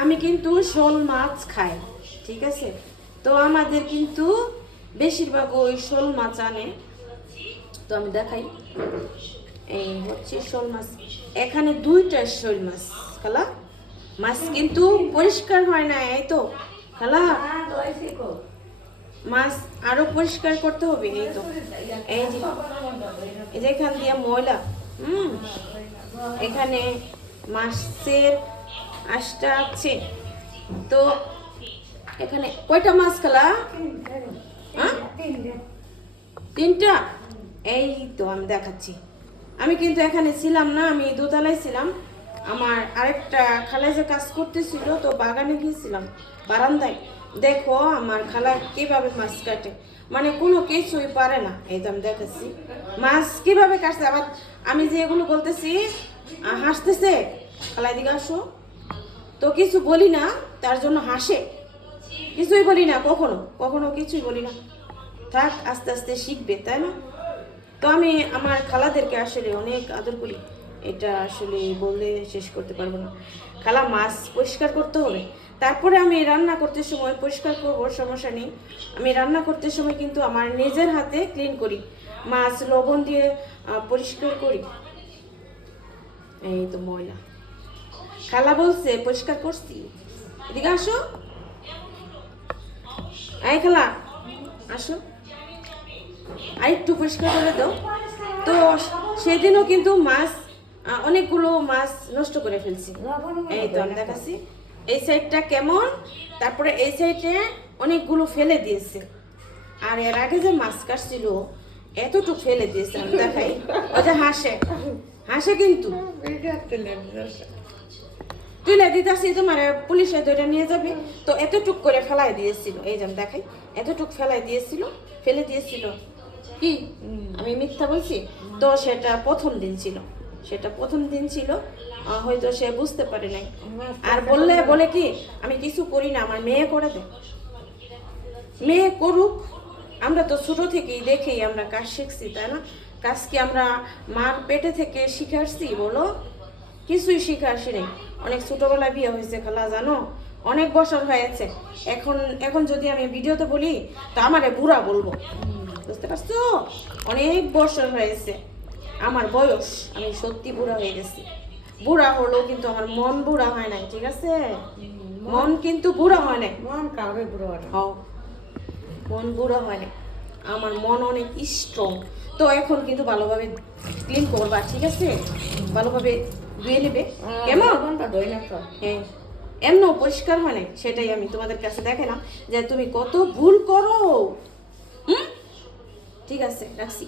আমি কিন্তু শোল মাছ খাই, ঠিক আছে? তো আমাদের কিন্তু বেশিরভাগ ওই শোল মাছ আনে। তো আমি দেখাই, এই হচ্ছে শোল মাছ। এখানে দুইটা শোল মাছ খালা। মাছ কিন্তু পরিষ্কার হয় না, এই তো খালা। মাছ আরো পরিষ্কার করতে হবে, এই তো এই যে এখান দিয়ে ময়লা। এখানে মাছের আঁশটা আছে। তো এখানে কয়টা মাছ খালা? তিনটা। এই তো আমি দেখাচ্ছি। আমি কিন্তু এখানে ছিলাম না, আমি দোতলায় ছিলাম। আমার আরেকটা খালা যে কাজ করতেছিল, তো বাগানে গিয়েছিলাম বারান্দায়। দেখো আমার খালা কিভাবে মাছ কাটে, মানে কোনো কিছুই পারে না। এই তো আমি দেখাচ্ছি মাছ কিভাবে কাটছে। আবার আমি যে এগুলো বলতেছি হাসতেছে। খালা এদিকে আসো। তো কিছু বলি না, তার জন্য হাসে। কিছুই বলি না, কখনো কখনো কিছুই বলি না। থাক, আস্তে আস্তে শিখবে, তাই না? তো আমি আমার খালাদেরকে আসলে অনেক আদর করি, এটা আসলে বললে শেষ করতে পারবো না। খালা মাছ পরিষ্কার করতে হবে, তারপরে আমি রান্না করতে সময় পরিষ্কার করবো, সমস্যা নেই। আমি রান্না করতে সময় কিন্তু আমার নিজের হাতে ক্লিন করি, মাছ লবণ দিয়ে পরিষ্কার করি। এই তো ময়লা, খালা বলছে পরিষ্কার করছি। এদিকে আসো, এই খালা আসো, আর একটু পরিষ্কার করে দাও। তো সেদিনও কিন্তু মাছ অনেকগুলো মাছ নষ্ট করে ফেলছি। এই তো আমি দেখাচ্ছি এই সাইডটা কেমন, তারপরে এই সাইডে অনেকগুলো ফেলে দিয়েছে। আর এর আগে যে মাছ কাটছিল এতটুকু ফেলে দিয়েছে। আমি দেখাই, ওই যে হাসে হাসে কিন্তু তুলে দিতেছি, তোমার পুলিশে ধরে নিয়ে যাবে। তো এতটুক করে ফেলাই দিয়েছিল, এই যে আমি দেখাই, এতটুক ফেলে দিয়েছিল। কি আমি মিথ্যা বলছি? তো সেটা প্রথম দিন ছিল, হয়তো সে বুঝতে পারে নাই। আর বলে কি আমি কিছু করি না, আমার মেয়ে করে দেয়। মেয়ে করুক, আমরা তো ছোট থেকেই দেখেই আমরা কাজ শিখছি, তাই না? কাজ কি আমরা মার পেটে থেকে শিখে আসছি বলো? কিছুই শিখে আসি নাই। অনেক ছোটবেলায় বিয়ে হয়েছে খালা, জানো, অনেক বছর হয়েছে। এখন যদি আমি ভিডিওতে বলি তো আমারে বুড়া বলবো, বুঝতে পারছো? অনেক বছর হয়েছে আমার বয়স, আমি সত্যি বুড়া হয়ে গেছি। বুড়া হলো কিন্তু আমার মন বুড়া হয় নাই, ঠিক আছে? মন কিন্তু বুড়া হয় নাই, মন কাউরে বুড়া হয় না। মন বুড়া হয় না, আমার মন অনেক স্ট্রং। তো এখন কিন্তু ভালোভাবে ক্লিন করবা, ঠিক আছে? ভালোভাবে ধুয়ে নেবে, কেমন? হ্যাঁ, এমন পরিষ্কার হয় না, সেটাই আমি তোমাদের কাছে দেখালাম যে তুমি কত ভুল করো। ঠিক আছে, রাখছি।